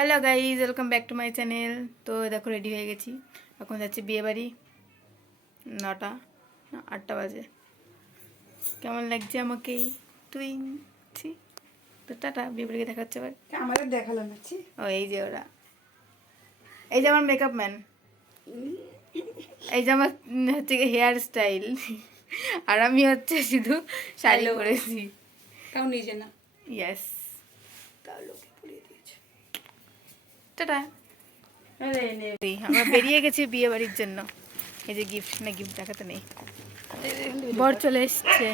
Hello guys, welcome back to my channel. তো দেখো ready হয়ে গেছি, এখন যাচ্ছি বিয়েবাড়ি। 9টা না 8টা বাজে। কেমন লাগছে আমাকে তুই? তো টাটা, বিয়েবাড়িকে দেখাচ্ছে আবার। আমাদের দেখালো না। ও এই যে ওরা, এই যে আমার মেকআপ ম্যান, এই যে আমার হচ্ছে হেয়ার স্টাইল, আর আমি হচ্ছে শুধু শাড়ি পরেছি। তাও নিজে না। ইয়েস, তাও লোকে পরিয়ে দিয়েছে। টাটা। আমরা বেরিয়ে গেছি বিয়ে বাড়ির জন্য। এই যে গিফট, না গিফট দেখাতে নেই। বর চলে এসছে,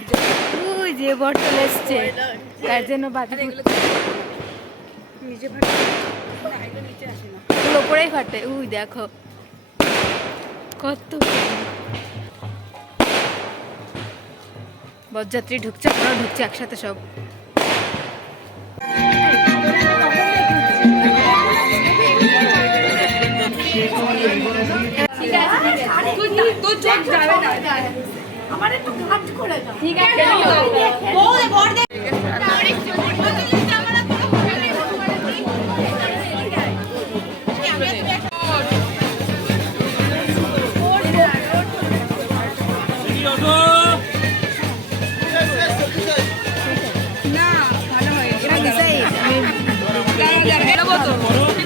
ওই যে বর চলে এসছে, তার জন্য ওপরেই ফাটে। উই দেখো কত বরযাত্রী ঢুকছে, আমরা ঢুকছে একসাথে সব। আমার একটু কাজ করে দাও। ঠিক আছে,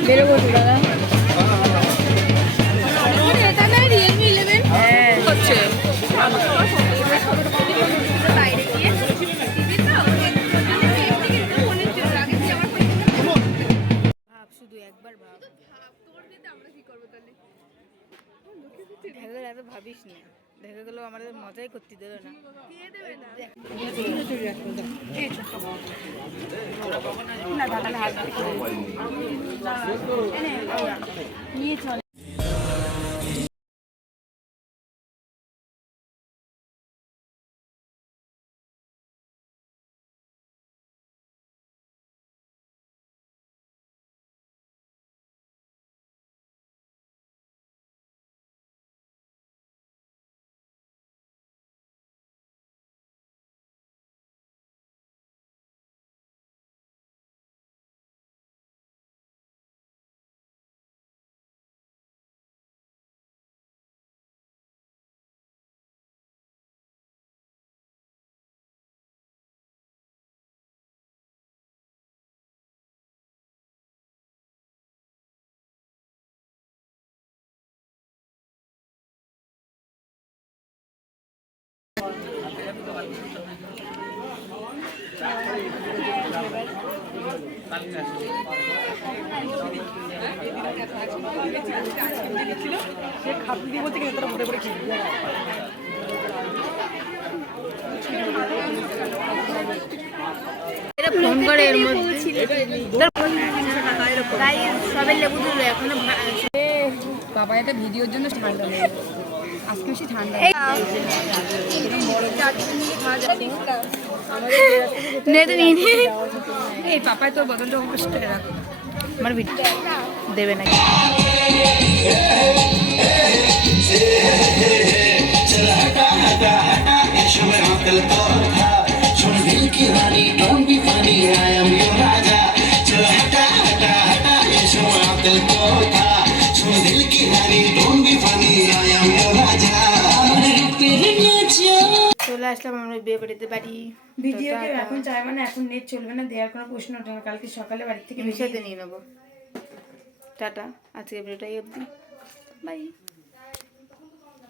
বেরোবো তো দাদা। শুধু একবার ভাব, দেখা গেলে এত ভাবিস না, দেখা গেলো আমাদের মজাই করতে দেবে না। নিয়ে চলে ফোন করে এর মধ্যে সবাই লেবু দিল এখনো। বাবা এটা ভিডিওর জন্য ঠান্ডা নেই, আজকে বেশি ঠান্ডা। এই পাপায় তোর বদলটা রাখ, আমার দেবে নাকি? চলে আসলাম আমরা বিয়ে বাড়িতে। বাড়ি ভিডিও কেউ এখন চাইবে না, এখন নেট চলবে না, দেওয়ার কোনো প্রশ্ন ওঠে না। কালকে সকালে বাড়ি থেকে মিশাতে নিয়ে নেবো। টাটা, আজকে ভিডিওটাই অবধি, বাই।